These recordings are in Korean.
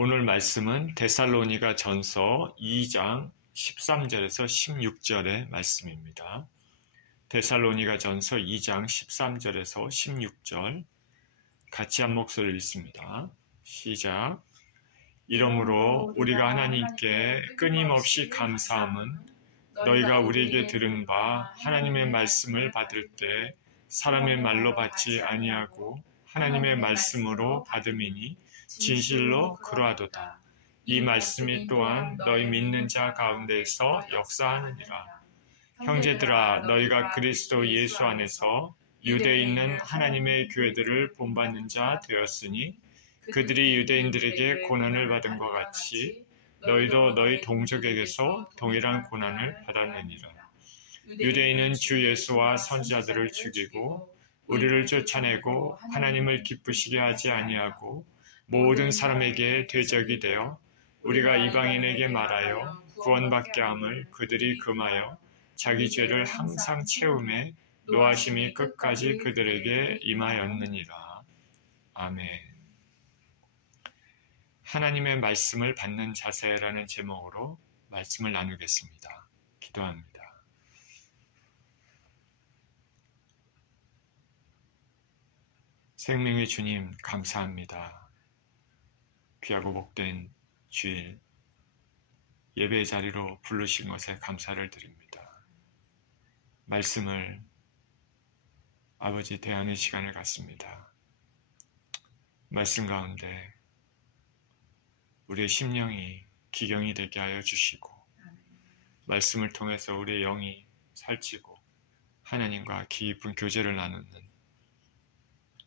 오늘 말씀은 데살로니가 전서 2장 13절에서 16절의 말씀입니다. 데살로니가 전서 2장 13절에서 16절 같이 한 목소리를 읽습니다. 시작. 이러므로 우리가 하나님께 끊임없이 감사함은 너희가 우리에게 들은 바 하나님의 말씀을 받을 때 사람의 말로 받지 아니하고 하나님의 말씀으로 받음이니 진실로 그러하도다. 이 말씀이 또한 너희 믿는 자 가운데에서 역사하느니라. 형제들아, 너희가 그리스도 예수 안에서 유대에 있는 하나님의 교회들을 본받는 자 되었으니 그들이 유대인들에게 고난을 받은 것 같이 너희도 너희 동족에게서 동일한 고난을 받았느니라. 유대인은 주 예수와 선지자들을 죽이고 우리를 쫓아내고 하나님을 기쁘시게 하지 아니하고 모든 사람에게 대적이 되어 우리가 이방인에게 말하여 구원받게 함을 그들이 금하여 자기 죄를 항상 채우매 노하심이 끝까지 그들에게 임하였느니라. 아멘. 하나님의 말씀을 받는 자세라는 제목으로 말씀을 나누겠습니다. 기도합니다. 생명의 주님, 감사합니다. 귀하고 복된 주일 예배 자리로 부르신 것에 감사를 드립니다. 말씀을 아버지 대하는 시간을 갖습니다. 말씀 가운데 우리의 심령이 기경이 되게 하여 주시고 말씀을 통해서 우리의 영이 살찌고 하나님과 깊은 교제를 나누는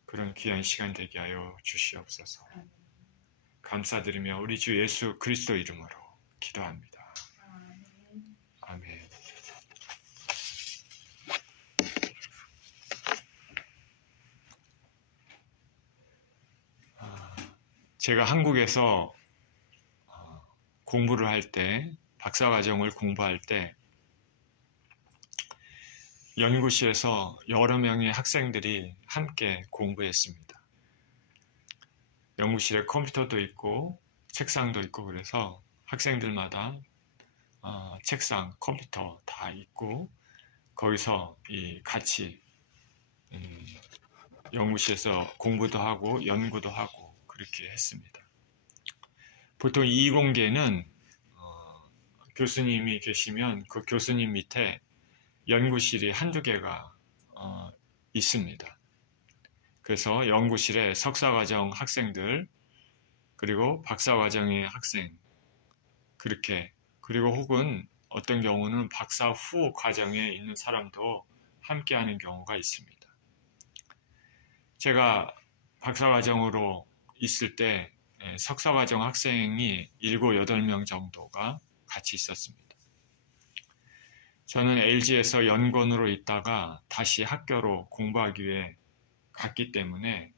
그런 귀한 시간 되게 하여 주시옵소서. 감사드리며 우리 주 예수 그리스도 이름으로 기도합니다. 아멘. 제가 한국에서 공부를 할 때, 박사과정을 공부할 때 연구실에서 여러 명의 학생들이 함께 공부했습니다. 연구실에 컴퓨터도 있고 책상도 있고 그래서 학생들마다 책상, 컴퓨터 다 있고 거기서 같이 연구실에서 공부도 하고 연구도 하고 그렇게 했습니다. 보통 이공계는 교수님이 계시면 그 교수님 밑에 연구실이 한두 개가 있습니다. 그래서 연구실에 석사과정 학생들 그리고 박사과정의 학생 그렇게 그리고 혹은 어떤 경우는 박사 후 과정에 있는 사람도 함께하는 경우가 있습니다. 제가 박사과정으로 있을 때 석사과정 학생이 7, 8명 정도가 같이 있었습니다. 저는 LG에서 연구원으로 있다가 다시 학교로 공부하기 위해 갔기 때문에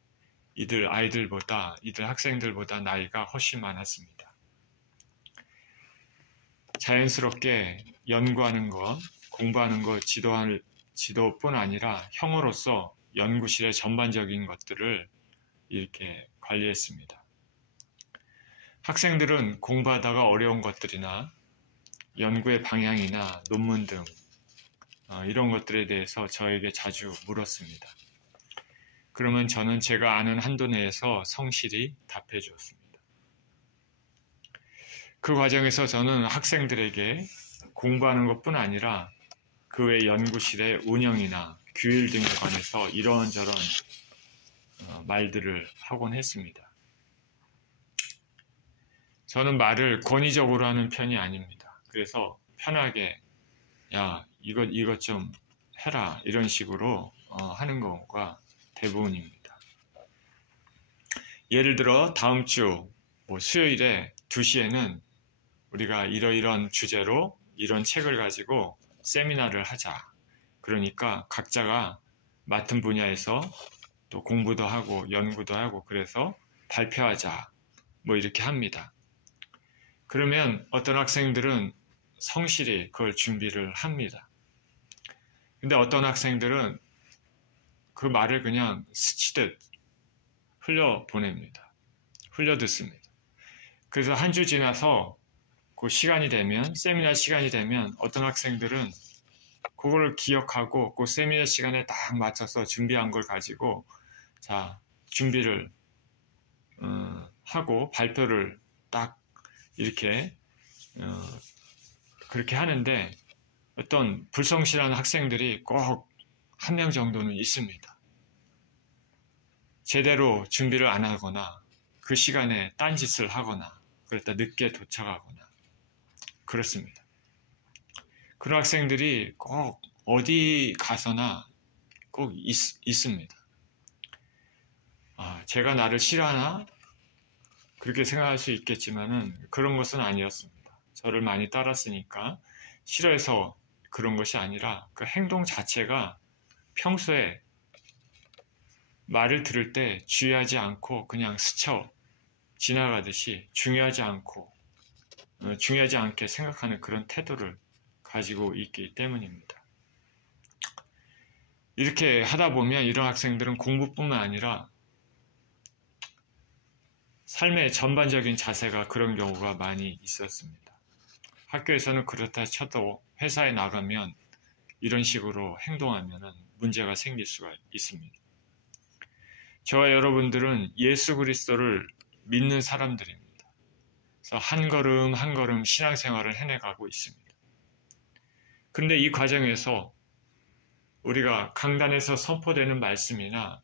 이들 학생들보다 나이가 훨씬 많았습니다. 자연스럽게 연구하는 것, 공부하는 것, 지도뿐 아니라 형으로서 연구실의 전반적인 것들을 이렇게 관리했습니다. 학생들은 공부하다가 어려운 것들이나 연구의 방향이나 논문 등 이런 것들에 대해서 저에게 자주 물었습니다. 그러면 저는 제가 아는 한도 내에서 성실히 답해 주었습니다. 그 과정에서 저는 학생들에게 공부하는 것뿐 아니라 그 외 연구실의 운영이나 규율 등에 관해서 이런저런 말들을 하곤 했습니다. 저는 말을 권위적으로 하는 편이 아닙니다. 그래서 편하게 야 이것 좀 해라 이런 식으로 하는 경우가 대부분입니다. 예를 들어 다음 주 수요일에 2시에는 우리가 이러이런 주제로 이런 책을 가지고 세미나를 하자. 그러니까 각자가 맡은 분야에서 또 공부도 하고 연구도 하고 그래서 발표하자. 이렇게 합니다. 그러면 어떤 학생들은 성실히 그걸 준비를 합니다. 근데 어떤 학생들은 그 말을 그냥 스치듯 흘려보냅니다. 흘려듣습니다. 그래서 한 주 지나서 그 시간이 되면, 세미나 시간이 되면 어떤 학생들은 그걸 기억하고 그 세미나 시간에 딱 맞춰서 준비한 걸 가지고 자, 준비를 하고 발표를 딱 이렇게 그렇게 하는데 어떤 불성실한 학생들이 꼭 한 명 정도는 있습니다. 제대로 준비를 안 하거나 그 시간에 딴짓을 하거나 그랬다 늦게 도착하거나 그렇습니다. 그런 학생들이 꼭 어디 가서나 꼭 있습니다. 제가 나를 싫어하나? 그렇게 생각할 수 있겠지만은 그런 것은 아니었습니다. 저를 많이 따랐으니까 싫어해서 그런 것이 아니라 그 행동 자체가 평소에 말을 들을 때 주의하지 않고 그냥 스쳐 지나가듯이 중요하지 않게 생각하는 그런 태도를 가지고 있기 때문입니다. 이렇게 하다 보면 이런 학생들은 공부뿐만 아니라 삶의 전반적인 자세가 그런 경우가 많이 있었습니다. 학교에서는 그렇다 쳐도 회사에 나가면 이런 식으로 행동하면 문제가 생길 수가 있습니다. 저와 여러분들은 예수 그리스도를 믿는 사람들입니다. 그래서 한 걸음 한 걸음 신앙생활을 해내가고 있습니다. 그런데 이 과정에서 우리가 강단에서 선포되는 말씀이나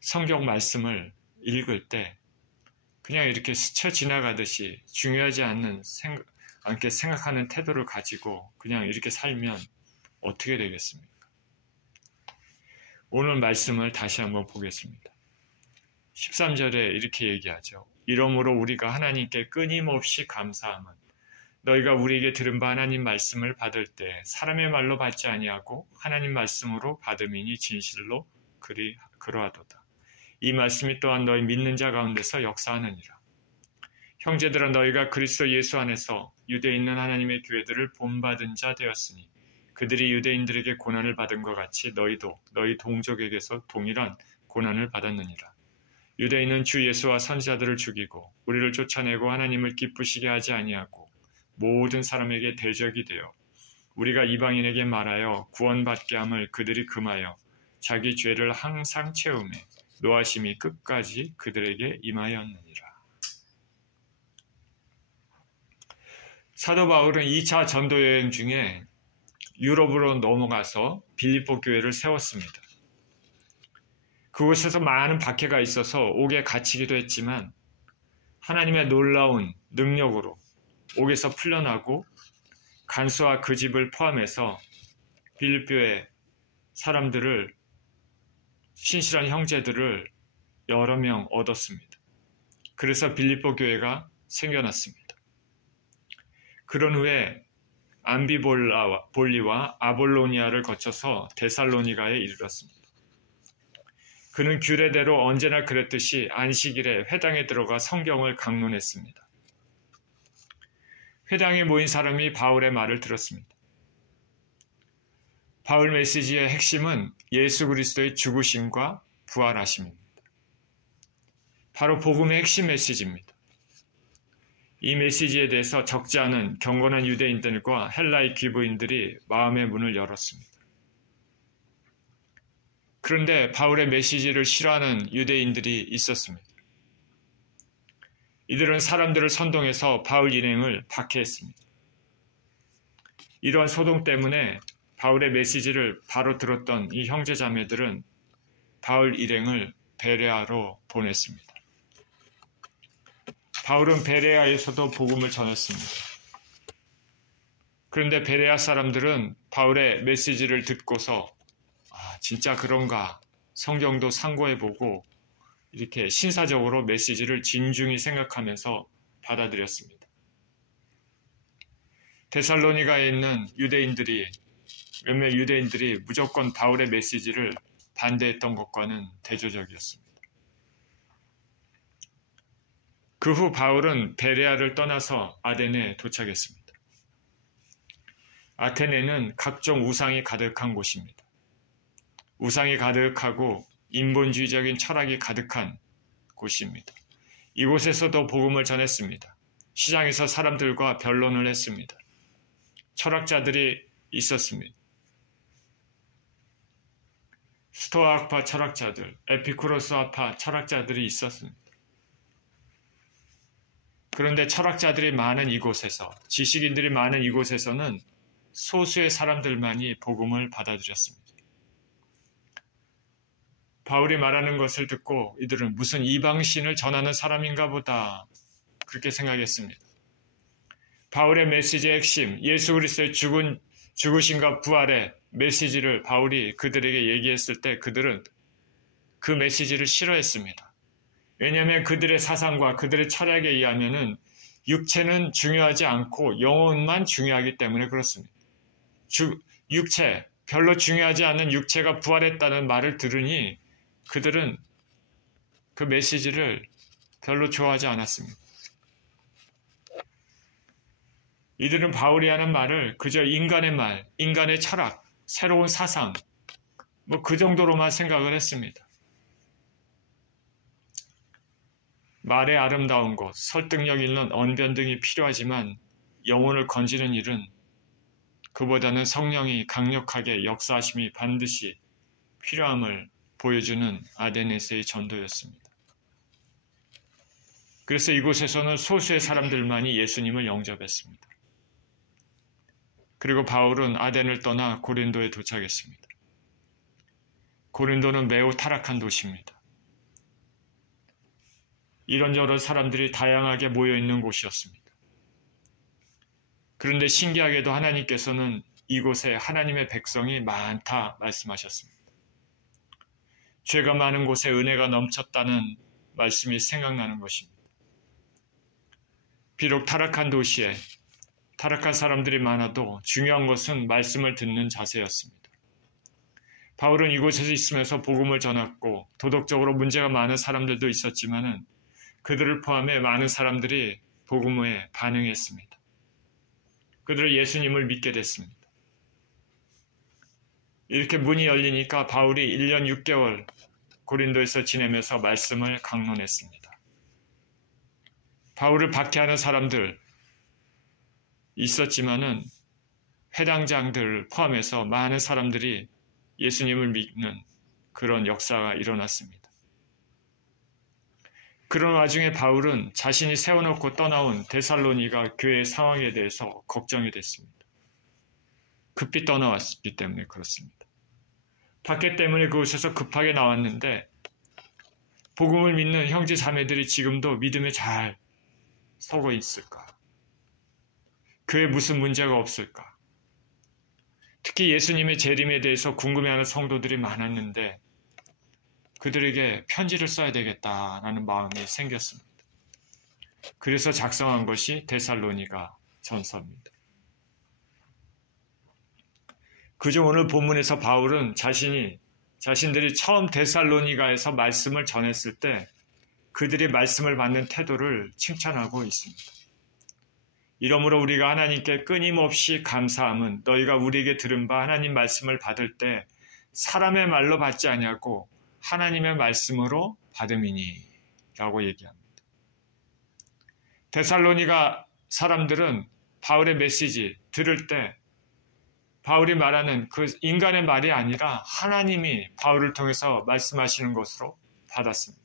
성경 말씀을 읽을 때 그냥 이렇게 스쳐 지나가듯이 중요하지 않게 생각하는 태도를 가지고 그냥 이렇게 살면 어떻게 되겠습니까? 오늘 말씀을 다시 한번 보겠습니다. 13절에 이렇게 얘기하죠. 이러므로 우리가 하나님께 끊임없이 감사함은 너희가 우리에게 들은 바 하나님 말씀을 받을 때 사람의 말로 받지 아니하고 하나님 말씀으로 받음이니 진실로 그러하도다. 이 말씀이 또한 너희 믿는 자 가운데서 역사하느니라. 형제들아 너희가 그리스도 예수 안에서 유대에 있는 하나님의 교회들을 본받은 자 되었으니 그들이 유대인들에게 고난을 받은 것 같이 너희도 너희 동족에게서 동일한 고난을 받았느니라. 유대인은 주 예수와 선지자들을 죽이고 우리를 쫓아내고 하나님을 기쁘시게 하지 아니하고 모든 사람에게 대적이 되어 우리가 이방인에게 말하여 구원받게 함을 그들이 금하여 자기 죄를 항상 채우매 노하심이 끝까지 그들에게 임하였느니라. 사도 바울은 2차 전도 여행 중에 유럽으로 넘어가서 빌립보 교회를 세웠습니다. 그곳에서 많은 박해가 있어서 옥에 갇히기도 했지만 하나님의 놀라운 능력으로 옥에서 풀려나고 간수와 그 집을 포함해서 빌립보의 사람들을 신실한 형제들을 여러 명 얻었습니다. 그래서 빌립보 교회가 생겨났습니다. 그런 후에 암비볼리와 아볼로니아를 거쳐서 데살로니가에 이르렀습니다. 그는 규례대로 언제나 그랬듯이 안식일에 회당에 들어가 성경을 강론했습니다. 회당에 모인 사람이 바울의 말을 들었습니다. 바울 메시지의 핵심은 예수 그리스도의 죽으심과 부활하심입니다. 바로 복음의 핵심 메시지입니다. 이 메시지에 대해서 적지 않은 경건한 유대인들과 헬라의 귀부인들이 마음의 문을 열었습니다. 그런데 바울의 메시지를 싫어하는 유대인들이 있었습니다. 이들은 사람들을 선동해서 바울 일행을 박해했습니다. 이러한 소동 때문에 바울의 메시지를 바로 들었던 이 형제자매들은 바울 일행을 베레아로 보냈습니다. 바울은 베레아에서도 복음을 전했습니다. 그런데 베레아 사람들은 바울의 메시지를 듣고서 진짜 그런가 성경도 상고해보고 이렇게 신사적으로 메시지를 진중히 생각하면서 받아들였습니다. 데살로니가에 있는 몇몇 유대인들이 무조건 바울의 메시지를 반대했던 것과는 대조적이었습니다. 그 후 바울은 베레아를 떠나서 아테네에 도착했습니다. 아테네는 각종 우상이 가득한 곳입니다. 우상이 가득하고 인본주의적인 철학이 가득한 곳입니다. 이곳에서도 복음을 전했습니다. 시장에서 사람들과 변론을 했습니다. 철학자들이 있었습니다. 스토아파 철학자들, 에피쿠로스파 철학자들이 있었습니다. 그런데 철학자들이 많은 이곳에서, 지식인들이 많은 이곳에서는 소수의 사람들만이 복음을 받아들였습니다. 바울이 말하는 것을 듣고 이들은 무슨 이방신을 전하는 사람인가 보다 그렇게 생각했습니다. 바울의 메시지의 핵심, 예수 그리스도의 죽으심과 부활의 메시지를 바울이 그들에게 얘기했을 때 그들은 그 메시지를 싫어했습니다. 왜냐하면 그들의 사상과 그들의 철학에 의하면은 육체는 중요하지 않고 영혼만 중요하기 때문에 그렇습니다. 육체, 별로 중요하지 않은 육체가 부활했다는 말을 들으니 그들은 그 메시지를 별로 좋아하지 않았습니다. 이들은 바울이 하는 말을 그저 인간의 말, 인간의 철학, 새로운 사상, 그 정도로만 생각을 했습니다. 말의 아름다운 것, 설득력 있는 언변 등이 필요하지만 영혼을 건지는 일은 그보다는 성령이 강력하게 역사하심이 반드시 필요함을 보여주는 아데네스의 전도였습니다. 그래서 이곳에서는 소수의 사람들만이 예수님을 영접했습니다. 그리고 바울은 아덴을 떠나 고린도에 도착했습니다. 고린도는 매우 타락한 도시입니다. 이런저런 사람들이 다양하게 모여있는 곳이었습니다. 그런데 신기하게도 하나님께서는 이곳에 하나님의 백성이 많다 말씀하셨습니다. 죄가 많은 곳에 은혜가 넘쳤다는 말씀이 생각나는 것입니다. 비록 타락한 도시에 타락한 사람들이 많아도 중요한 것은 말씀을 듣는 자세였습니다. 바울은 이곳에서 있으면서 복음을 전했고 도덕적으로 문제가 많은 사람들도 있었지만은 그들을 포함해 많은 사람들이 복음에 반응했습니다. 그들은 예수님을 믿게 됐습니다. 이렇게 문이 열리니까 바울이 1년 6개월 고린도에서 지내면서 말씀을 강론했습니다. 바울을 박해하는 사람들 있었지만은 회당장들 포함해서 많은 사람들이 예수님을 믿는 그런 역사가 일어났습니다. 그런 와중에 바울은 자신이 세워놓고 떠나온 데살로니가 교회의 상황에 대해서 걱정이 됐습니다. 급히 떠나왔기 때문에 그렇습니다. 박해 때문에 그곳에서 급하게 나왔는데 복음을 믿는 형제 자매들이 지금도 믿음에 잘 서고 있을까? 교회에 무슨 문제가 없을까? 특히 예수님의 재림에 대해서 궁금해하는 성도들이 많았는데 그들에게 편지를 써야 되겠다라는 마음이 생겼습니다. 그래서 작성한 것이 데살로니가 전서입니다. 그저 오늘 본문에서 바울은 자신들이 처음 데살로니가에서 말씀을 전했을 때 그들이 말씀을 받는 태도를 칭찬하고 있습니다. 이러므로 우리가 하나님께 끊임없이 감사함은 너희가 우리에게 들은 바 하나님 말씀을 받을 때 사람의 말로 받지 아니하고 하나님의 말씀으로 받음이니 라고 얘기합니다. 데살로니가 사람들은 바울의 메시지 들을 때 바울이 말하는 그 인간의 말이 아니라 하나님이 바울을 통해서 말씀하시는 것으로 받았습니다.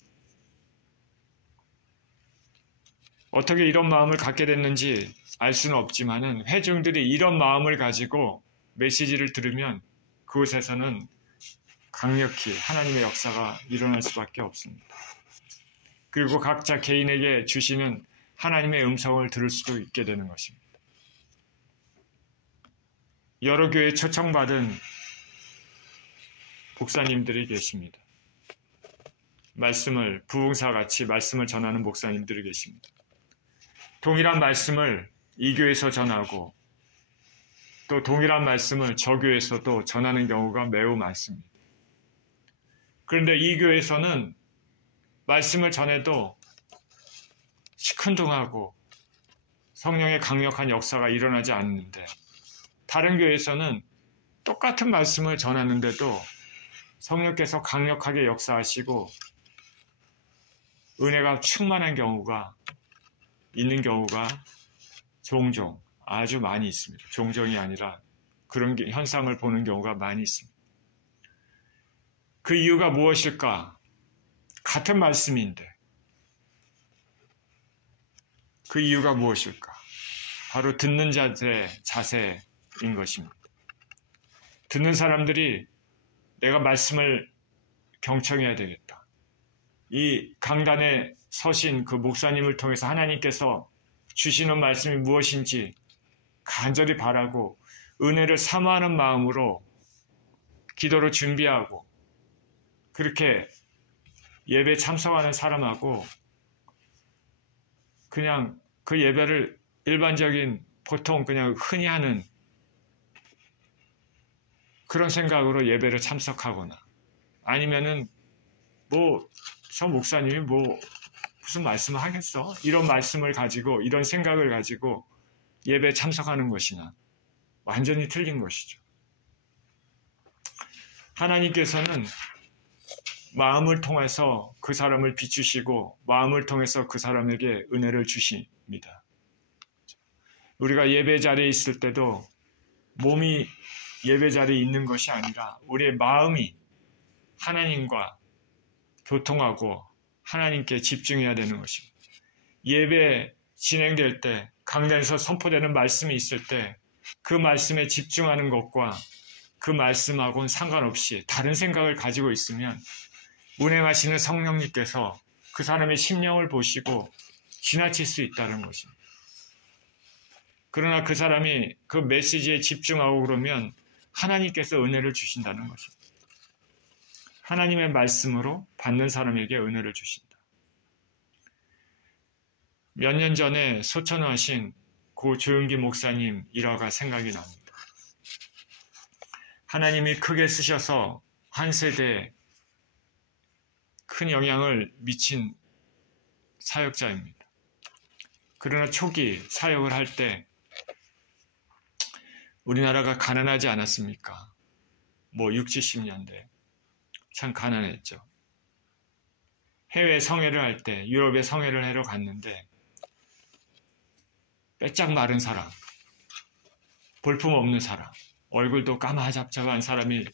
어떻게 이런 마음을 갖게 됐는지 알 수는 없지만은 회중들이 이런 마음을 가지고 메시지를 들으면 그곳에서는 강력히 하나님의 역사가 일어날 수밖에 없습니다. 그리고 각자 개인에게 주시는 하나님의 음성을 들을 수도 있게 되는 것입니다. 여러 교회에 초청받은 목사님들이 계십니다. 부흥사같이 말씀을 전하는 목사님들이 계십니다. 동일한 말씀을 이 교회에서 전하고 또 동일한 말씀을 저 교회에서도 전하는 경우가 매우 많습니다. 그런데 이 교회에서는 말씀을 전해도 시큰둥하고 성령의 강력한 역사가 일어나지 않는데 다른 교회에서는 똑같은 말씀을 전하는데도 성령께서 강력하게 역사하시고 은혜가 충만한 경우가 있는 경우가 종종 아주 많이 있습니다. 종종이 아니라 그런 현상을 보는 경우가 많이 있습니다. 그 이유가 무엇일까? 같은 말씀인데 그 이유가 무엇일까? 바로 듣는 자세인 것입니다. 듣는 사람들이 내가 말씀을 경청해야 되겠다. 이 강단에 서신 그 목사님을 통해서 하나님께서 주시는 말씀이 무엇인지 간절히 바라고 은혜를 사모하는 마음으로 기도로 준비하고 그렇게 예배 참석하는 사람하고 그냥 그 예배를 일반적인 보통 그냥 흔히 하는 그런 생각으로 예배를 참석하거나 아니면은 저 목사님이 무슨 말씀을 하겠어? 이런 말씀을 가지고 이런 생각을 가지고 예배에 참석하는 것이나 완전히 틀린 것이죠. 하나님께서는 마음을 통해서 그 사람을 비추시고 마음을 통해서 그 사람에게 은혜를 주십니다. 우리가 예배 자리에 있을 때도 몸이 예배 자리에 있는 것이 아니라 우리의 마음이 하나님과 교통하고 하나님께 집중해야 되는 것입니다. 예배 진행될 때 강단에서 선포되는 말씀이 있을 때 그 말씀에 집중하는 것과 그 말씀하고는 상관없이 다른 생각을 가지고 있으면 운행하시는 성령님께서 그 사람의 심령을 보시고 지나칠 수 있다는 것입니다. 그러나 그 사람이 그 메시지에 집중하고 그러면 하나님께서 은혜를 주신다는 것입니다. 하나님의 말씀으로 받는 사람에게 은혜를 주신다. 몇 년 전에 소천하신 고 조윤기 목사님 일화가 생각이 납니다. 하나님이 크게 쓰셔서 한 세대에 큰 영향을 미친 사역자입니다. 그러나 초기 사역을 할 때 우리나라가 가난하지 않았습니까? 60, 70년대 참 가난했죠. 해외 성회를 할 때 유럽에 성회를 하러 갔는데 빼짝 마른 사람, 볼품없는 사람, 얼굴도 까마잡잡한 사람이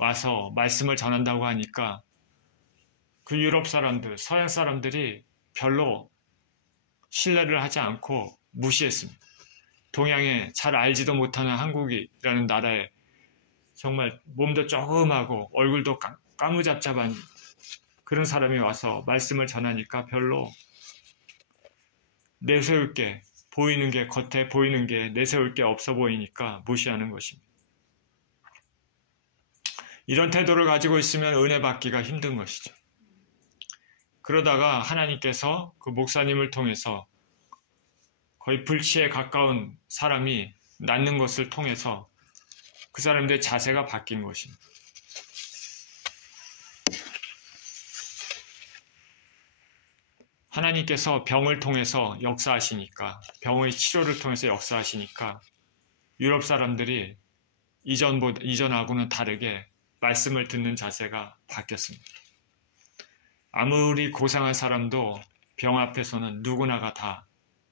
와서 말씀을 전한다고 하니까 그 유럽 사람들, 서양 사람들이 별로 신뢰를 하지 않고 무시했습니다. 동양에 잘 알지도 못하는 한국이라는 나라에 정말 몸도 조그마하고 얼굴도 까무잡잡한 그런 사람이 와서 말씀을 전하니까 별로 내세울 게 보이는 게 겉에 보이는 게 내세울 게 없어 보이니까 무시하는 것입니다. 이런 태도를 가지고 있으면 은혜 받기가 힘든 것이죠. 그러다가 하나님께서 그 목사님을 통해서 거의 불치에 가까운 사람이 낳는 것을 통해서 그 사람들의 자세가 바뀐 것입니다. 하나님께서 병을 통해서 역사하시니까, 병의 치료를 통해서 역사하시니까 유럽 사람들이 이전하고는 다르게 말씀을 듣는 자세가 바뀌었습니다. 아무리 고상한 사람도 병 앞에서는 누구나가 다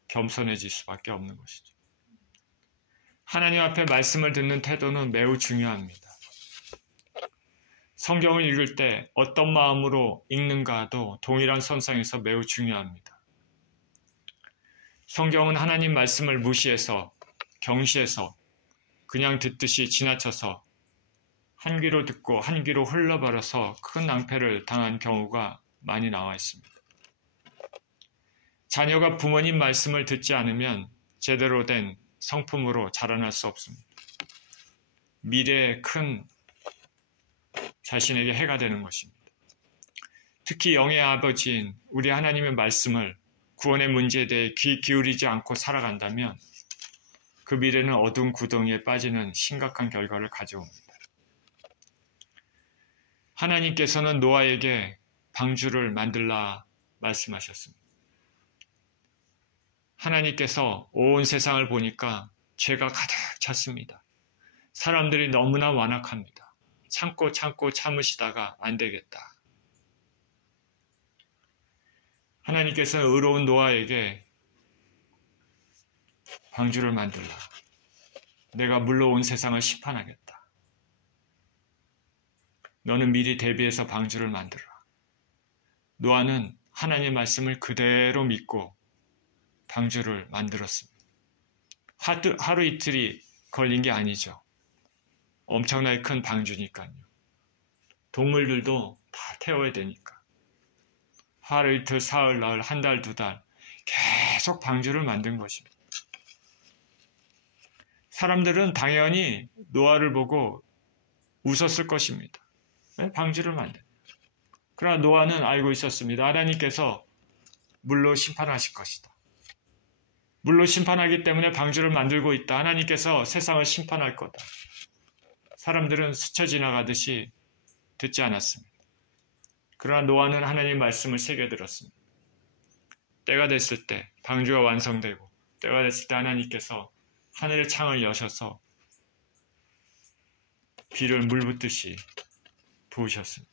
겸손해질 수밖에 없는 것이죠. 하나님 앞에 말씀을 듣는 태도는 매우 중요합니다. 성경을 읽을 때 어떤 마음으로 읽는가도 동일한 선상에서 매우 중요합니다. 성경은 하나님 말씀을 무시해서 경시해서 그냥 듣듯이 지나쳐서 한 귀로 듣고 한 귀로 흘러버려서 큰 낭패를 당한 경우가 많이 나와 있습니다. 자녀가 부모님 말씀을 듣지 않으면 제대로 된 성품으로 자라날 수 없습니다. 미래에 큰 자신에게 해가 되는 것입니다. 특히 영의 아버지인 우리 하나님의 말씀을 구원의 문제에 대해 귀 기울이지 않고 살아간다면 그 미래는 어두운 구덩이에 빠지는 심각한 결과를 가져옵니다. 하나님께서는 노아에게 방주를 만들라 말씀하셨습니다. 하나님께서 온 세상을 보니까 죄가 가득 찼습니다. 사람들이 너무나 완악합니다. 참고 참으시다가 안 되겠다. 하나님께서는 의로운 노아에게 방주를 만들라. 내가 물로 온 세상을 심판하겠다. 너는 미리 대비해서 방주를 만들라. 노아는 하나님의 말씀을 그대로 믿고 방주를 만들었습니다. 하루 이틀이 걸린 게 아니죠. 엄청나게 큰 방주니까요. 동물들도 다 태워야 되니까. 하루 이틀, 사흘, 나흘, 한 달, 두 달 계속 방주를 만든 것입니다. 사람들은 당연히 노아를 보고 웃었을 것입니다. 방주를 만든. 그러나 노아는 알고 있었습니다. 하나님께서 물로 심판하실 것이다. 물로 심판하기 때문에 방주를 만들고 있다. 하나님께서 세상을 심판할 거다. 사람들은 스쳐 지나가듯이 듣지 않았습니다. 그러나 노아는 하나님의 말씀을 새겨들었습니다. 때가 됐을 때 방주가 완성되고 때가 됐을 때 하나님께서 하늘의 창을 여셔서 비를 물 붓듯이 부으셨습니다.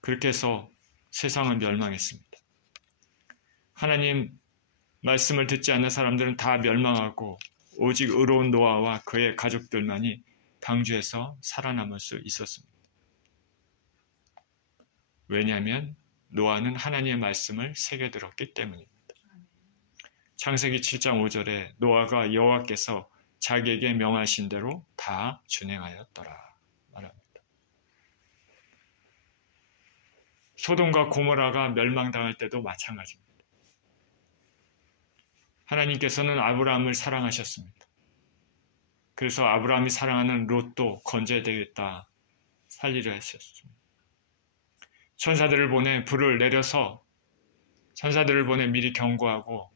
그렇게 해서 세상은 멸망했습니다. 하나님 말씀을 듣지 않는 사람들은 다 멸망하고 오직 의로운 노아와 그의 가족들만이 방주에서 살아남을 수 있었습니다. 왜냐하면 노아는 하나님의 말씀을 새겨들었기 때문입니다. 창세기 7장 5절에 노아가 여호와께서 자기에게 명하신 대로 다 준행하였더라 말합니다. 소돔과 고모라가 멸망당할 때도 마찬가지입니다. 하나님께서는 아브라함을 사랑하셨습니다. 그래서 아브라함이 사랑하는 롯도 건져야 되겠다 살리려 하셨습니다. 천사들을 보내 불을 내려서 천사들을 보내 미리 경고하고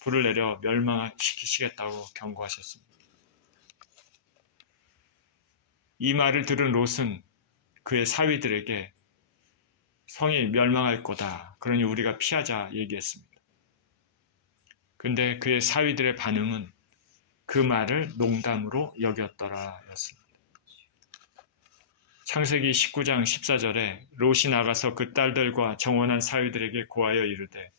불을 내려 멸망시키시겠다고 경고하셨습니다. 이 말을 들은 롯은 그의 사위들에게 성이 멸망할 거다. 그러니 우리가 피하자 얘기했습니다. 근데 그의 사위들의 반응은 그 말을 농담으로 여겼더라 였습니다. 창세기 19장 14절에 롯이 나가서 그 딸들과 정원한 사위들에게 고하여 이르되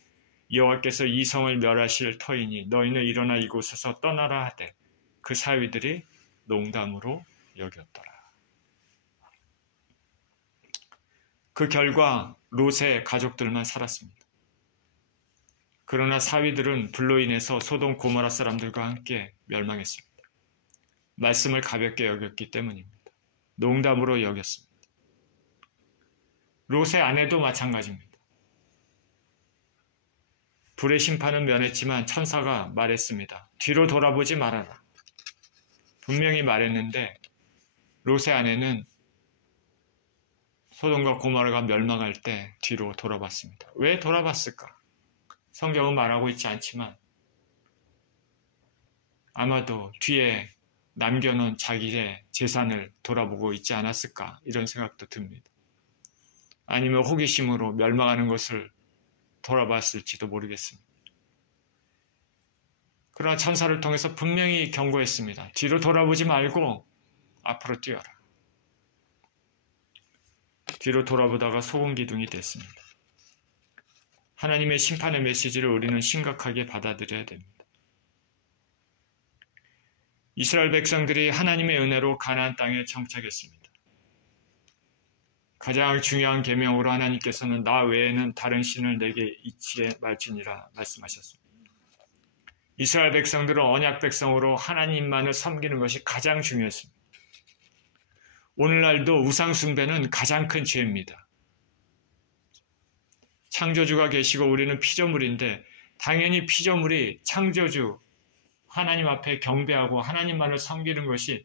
여호와께서 이 성을 멸하실 터이니 너희는 일어나 이곳에서 떠나라 하되 그 사위들이 농담으로 여겼더라. 그 결과 롯의 가족들만 살았습니다. 그러나 사위들은 불로 인해서 소돔 고모라 사람들과 함께 멸망했습니다. 말씀을 가볍게 여겼기 때문입니다. 농담으로 여겼습니다. 롯의 아내도 마찬가지입니다. 불의 심판은 면했지만 천사가 말했습니다. 뒤로 돌아보지 말아라. 분명히 말했는데 롯의 아내는 소돔과 고모라가 멸망할 때 뒤로 돌아봤습니다. 왜 돌아봤을까? 성경은 말하고 있지 않지만 아마도 뒤에 남겨놓은 자기의 재산을 돌아보고 있지 않았을까 이런 생각도 듭니다. 아니면 호기심으로 멸망하는 것을 돌아봤을지도 모르겠습니다. 그러나 천사를 통해서 분명히 경고했습니다. 뒤로 돌아보지 말고 앞으로 뛰어라. 뒤로 돌아보다가 소금 기둥이 됐습니다. 하나님의 심판의 메시지를 우리는 심각하게 받아들여야 됩니다. 이스라엘 백성들이 하나님의 은혜로 가나안 땅에 정착했습니다. 가장 중요한 계명으로 하나님께서는 나 외에는 다른 신을 내게 잊지 말지니라 말씀하셨습니다. 이스라엘 백성들은 언약 백성으로 하나님만을 섬기는 것이 가장 중요했습니다. 오늘날도 우상 숭배는 가장 큰 죄입니다. 창조주가 계시고 우리는 피조물인데 당연히 피조물이 창조주 하나님 앞에 경배하고 하나님만을 섬기는 것이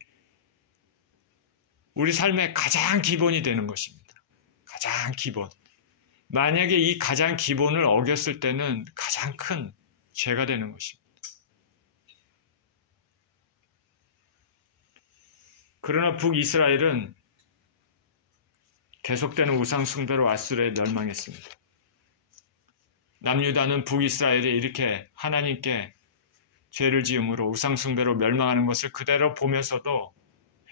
우리 삶의 가장 기본이 되는 것입니다. 가장 기본. 만약에 이 가장 기본을 어겼을 때는 가장 큰 죄가 되는 것입니다. 그러나 북이스라엘은 계속되는 우상 숭배로 아수르에 멸망했습니다. 남유다는 북이스라엘이 이렇게 하나님께 죄를 지음으로 우상 숭배로 멸망하는 것을 그대로 보면서도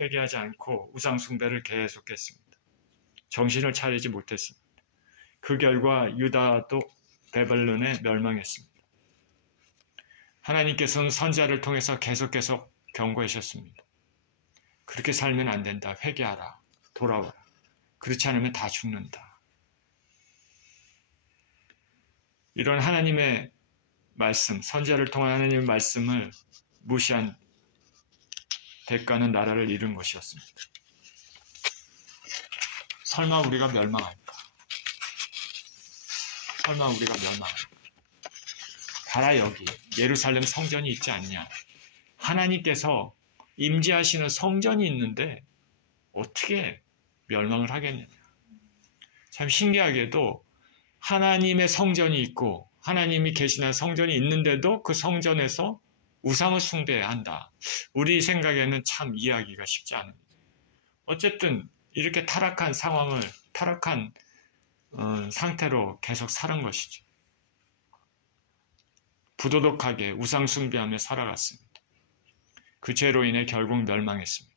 회개하지 않고 우상 숭배를 계속했습니다. 정신을 차리지 못했습니다. 그 결과 유다도 바벨론에 멸망했습니다. 하나님께서는 선지자를 통해서 계속 경고하셨습니다. 그렇게 살면 안 된다. 회개하라. 돌아와라. 그렇지 않으면 다 죽는다. 이런 하나님의 말씀, 선지자를 통한 하나님의 말씀을 무시한 대가는 나라를 잃은 것이었습니다. 설마 우리가 멸망할까? 설마 우리가 멸망할까? 봐라, 여기 예루살렘 성전이 있지 않냐? 하나님께서 임재하시는 성전이 있는데 어떻게 멸망을 하겠느냐? 참 신기하게도 하나님의 성전이 있고 하나님이 계시는 성전이 있는데도 그 성전에서 우상을 숭배해야 한다. 우리 생각에는 참 이해하기가 쉽지 않습니다. 어쨌든 이렇게 타락한 상태로 계속 사는 것이죠. 부도덕하게 우상 숭배하며 살아갔습니다. 그 죄로 인해 결국 멸망했습니다.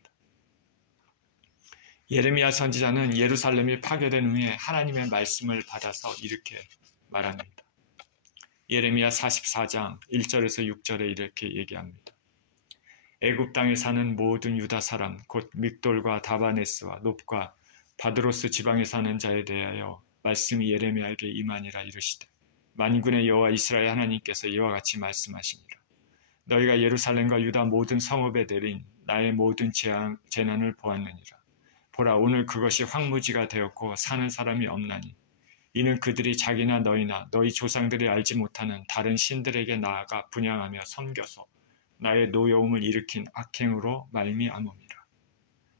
예레미야 선지자는 예루살렘이 파괴된 후에 하나님의 말씀을 받아서 이렇게 말합니다. 예레미야 44장 1절에서 6절에 이렇게 얘기합니다. 애굽 땅에 사는 모든 유다 사람 곧 믹돌과 다바네스와 놉과 바드로스 지방에 사는 자에 대하여 말씀이 예레미야에게 임하니라 이르시되 만군의 여호와 이스라엘 하나님께서 이와 같이 말씀하시니라. 너희가 예루살렘과 유다 모든 성읍에 내린 나의 모든 재난을 보았느니라. 보라, 오늘 그것이 황무지가 되었고 사는 사람이 없나니 이는 그들이 자기나 너희나 너희 조상들이 알지 못하는 다른 신들에게 나아가 분향하며 섬겨서 나의 노여움을 일으킨 악행으로 말미암음이라.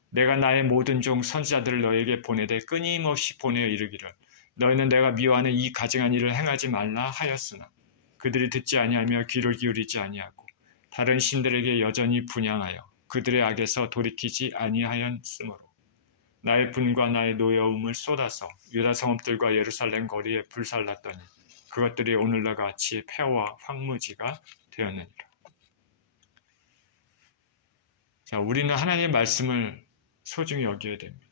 내가 나의 모든 종 선지자들을 너에게 보내되 끊임없이 보내어 이르기를 너희는 내가 미워하는 이 가증한 일을 행하지 말라 하였으나 그들이 듣지 아니하며 귀를 기울이지 아니하고 다른 신들에게 여전히 분향하여 그들의 악에서 돌이키지 아니하였으므로 나의 분과 나의 노여움을 쏟아서 유다 성읍들과 예루살렘 거리에 불살랐더니 그것들이 오늘날 같이 폐허와 황무지가 되었느니라. 자, 우리는 하나님의 말씀을 소중히 여겨야 됩니다.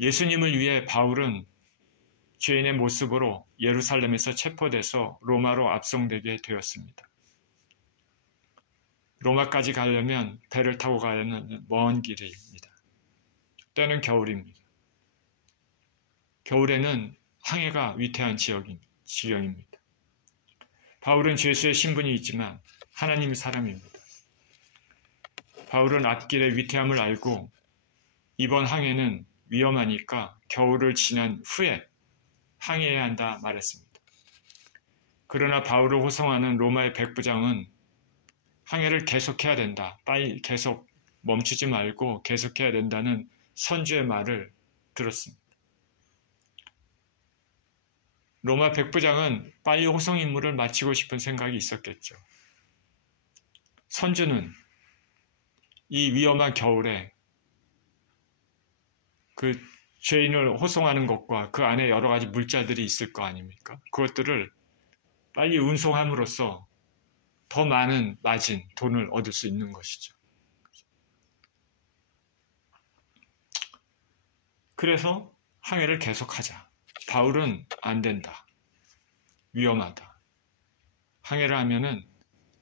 예수님을 위해 바울은 죄인의 모습으로 예루살렘에서 체포돼서 로마로 압송되게 되었습니다. 로마까지 가려면 배를 타고 가야 하는 먼 길입니다. 때는 겨울입니다. 겨울에는 항해가 위태한 지경입니다. 바울은 죄수의 신분이 있지만 하나님의 사람입니다. 바울은 앞길의 위태함을 알고 이번 항해는 위험하니까 겨울을 지난 후에 항해해야 한다 말했습니다. 그러나 바울을 호송하는 로마의 백부장은 항해를 계속해야 된다. 빨리 계속 멈추지 말고 계속해야 된다는 선주의 말을 들었습니다. 로마 백부장은 빨리 호송 임무를 마치고 싶은 생각이 있었겠죠. 선주는 이 위험한 겨울에 그 죄인을 호송하는 것과 그 안에 여러 가지 물자들이 있을 거 아닙니까? 그것들을 빨리 운송함으로써 더 많은 마진, 돈을 얻을 수 있는 것이죠. 그래서 항해를 계속하자. 바울은 안 된다. 위험하다. 항해를 하면은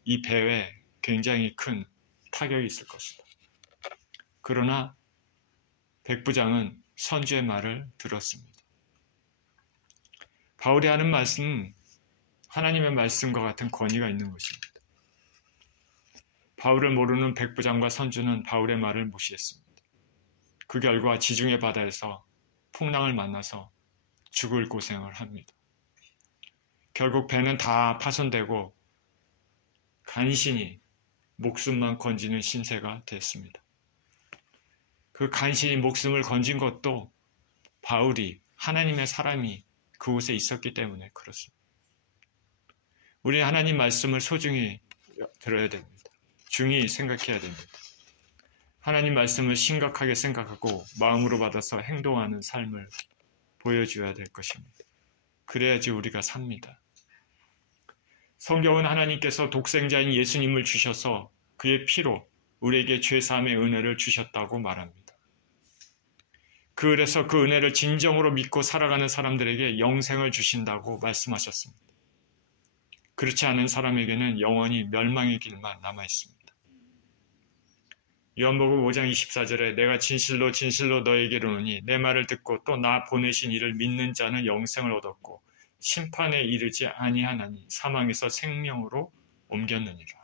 이 배에 굉장히 큰 타격이 있을 것이다. 그러나 백부장은 선주의 말을 들었습니다. 바울이 하는 말씀은 하나님의 말씀과 같은 권위가 있는 것입니다. 바울을 모르는 백부장과 선주는 바울의 말을 무시했습니다. 그 결과 지중해 바다에서 풍랑을 만나서 죽을 고생을 합니다. 결국 배는 다 파손되고 간신히 목숨만 건지는 신세가 됐습니다. 그 간신히 목숨을 건진 것도 바울이 하나님의 사람이 그곳에 있었기 때문에 그렇습니다. 우리는 하나님 말씀을 소중히 들어야 됩니다. 중히 생각해야 됩니다. 하나님 말씀을 심각하게 생각하고 마음으로 받아서 행동하는 삶을 보여줘야 될 것입니다. 그래야지 우리가 삽니다. 성경은 하나님께서 독생자인 예수님을 주셔서 그의 피로 우리에게 죄사함의 은혜를 주셨다고 말합니다. 그래서 그 은혜를 진정으로 믿고 살아가는 사람들에게 영생을 주신다고 말씀하셨습니다. 그렇지 않은 사람에게는 영원히 멸망의 길만 남아있습니다. 요한복음 5장 24절에 내가 진실로 진실로 너에게 이르노니 내 말을 듣고 또 나 보내신 이를 믿는 자는 영생을 얻었고 심판에 이르지 아니하나니 사망에서 생명으로 옮겼느니라.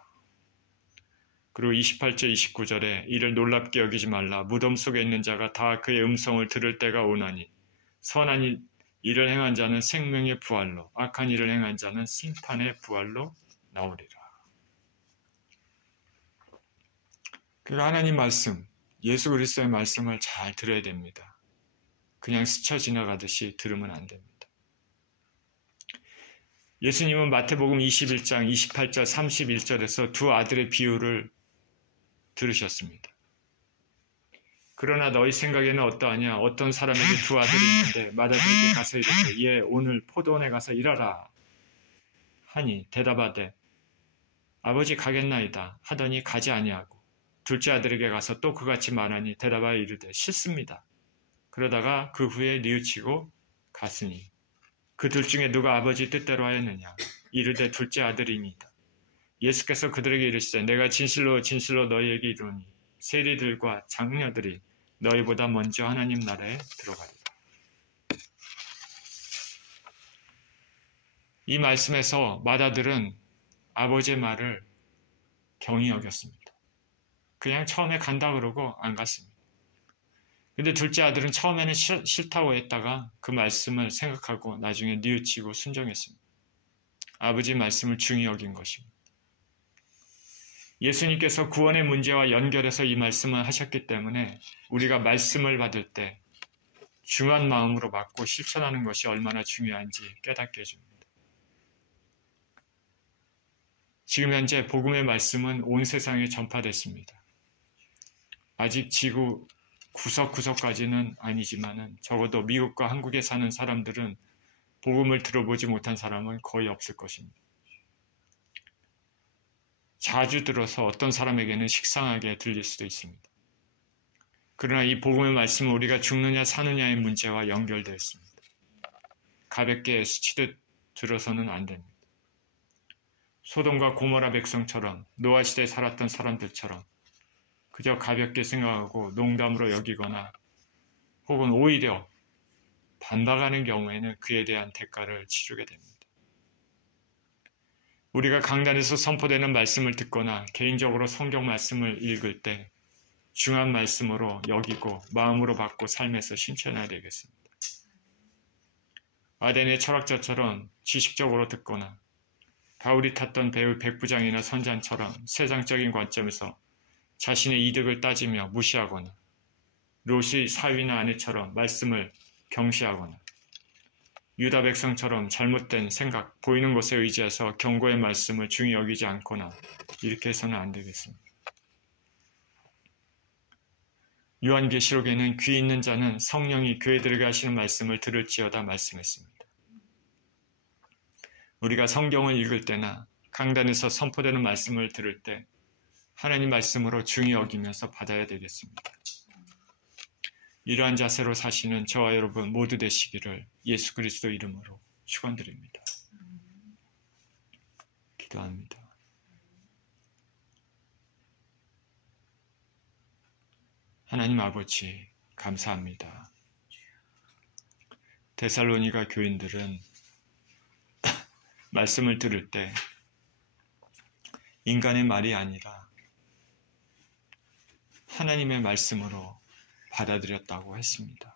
그리고 28절 29절에 이를 놀랍게 여기지 말라. 무덤 속에 있는 자가 다 그의 음성을 들을 때가 오나니 선한 일을 행한 자는 생명의 부활로 악한 일을 행한 자는 심판의 부활로 나오리라. 그러니까 하나님 말씀, 예수 그리스도의 말씀을 잘 들어야 됩니다. 그냥 스쳐 지나가듯이 들으면 안 됩니다. 예수님은 마태복음 21장 28절 31절에서 두 아들의 비유를 들으셨습니다. 그러나 너희 생각에는 어떠하냐? 어떤 사람에게 두 아들이 있는데 맏아들에게 가서 이르되 얘 오늘 포도원에 가서 일하라 하니 대답하되 아버지 가겠나이다 하더니 가지 아니하고 둘째 아들에게 가서 또 그같이 말하니 대답하여 이르되 싫습니다. 그러다가 그 후에 뉘우치고 갔으니 그 둘 중에 누가 아버지 뜻대로 하였느냐? 이르되 둘째 아들이니이다. 예수께서 그들에게 이르시되 내가 진실로 진실로 너희에게 이르노니 세리들과 장녀들이 너희보다 먼저 하나님 나라에 들어가리라. 이 말씀에서 맏아들은 아버지의 말을 경히 여겼습니다. 그냥 처음에 간다 그러고 안 갔습니다. 근데 둘째 아들은 처음에는 싫다고 했다가 그 말씀을 생각하고 나중에 뉘우치고 순종했습니다. 아버지 말씀을 중히 여긴 것입니다. 예수님께서 구원의 문제와 연결해서 이 말씀을 하셨기 때문에 우리가 말씀을 받을 때 중한 마음으로 받고 실천하는 것이 얼마나 중요한지 깨닫게 해줍니다. 지금 현재 복음의 말씀은 온 세상에 전파됐습니다. 아직 지구 구석구석까지는 아니지만은 적어도 미국과 한국에 사는 사람들은 복음을 들어보지 못한 사람은 거의 없을 것입니다. 자주 들어서 어떤 사람에게는 식상하게 들릴 수도 있습니다. 그러나 이 복음의 말씀은 우리가 죽느냐 사느냐의 문제와 연결되어 있습니다. 가볍게 스치듯 들어서는 안 됩니다. 소돔과 고모라 백성처럼 노아 시대에 살았던 사람들처럼 그저 가볍게 생각하고 농담으로 여기거나 혹은 오히려 반박하는 경우에는 그에 대한 대가를 치르게 됩니다. 우리가 강단에서 선포되는 말씀을 듣거나 개인적으로 성경 말씀을 읽을 때 중요한 말씀으로 여기고 마음으로 받고 삶에서 실천해야 되겠습니다. 아덴의 철학자처럼 지식적으로 듣거나 바울이 탔던 배우 백부장이나 선장처럼 세상적인 관점에서 자신의 이득을 따지며 무시하거나 롯의 사위나 아내처럼 말씀을 경시하거나 유다 백성처럼 잘못된 생각, 보이는 것에 의지해서 경고의 말씀을 중히 여기지 않거나 이렇게 해서는 안 되겠습니다. 요한계시록에는 귀 있는 자는 성령이 교회들에게 하시는 말씀을 들을지어다 말씀했습니다. 우리가 성경을 읽을 때나 강단에서 선포되는 말씀을 들을 때 하나님 말씀으로 중히 여기면서 받아야 되겠습니다. 이러한 자세로 사시는 저와 여러분 모두 되시기를 예수 그리스도 이름으로 축원드립니다. 기도합니다. 하나님 아버지 감사합니다. 데살로니가 교인들은 말씀을 들을 때 인간의 말이 아니라 하나님의 말씀으로 받아들였다고 했습니다.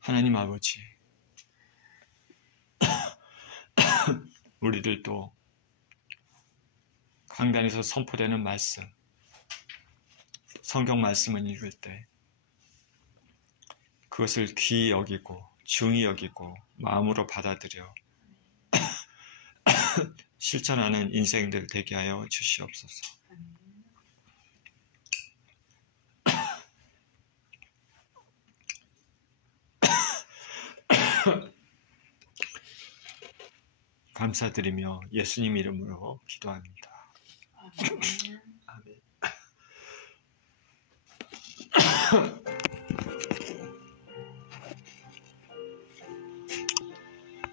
하나님 아버지, 우리들도 강단에서 선포되는 말씀, 성경 말씀을 읽을 때 그것을 귀히 여기고 중히 여기고 마음으로 받아들여 실천하는 인생들 되게 하여 주시옵소서. 감사드리며 예수님 이름으로 기도합니다.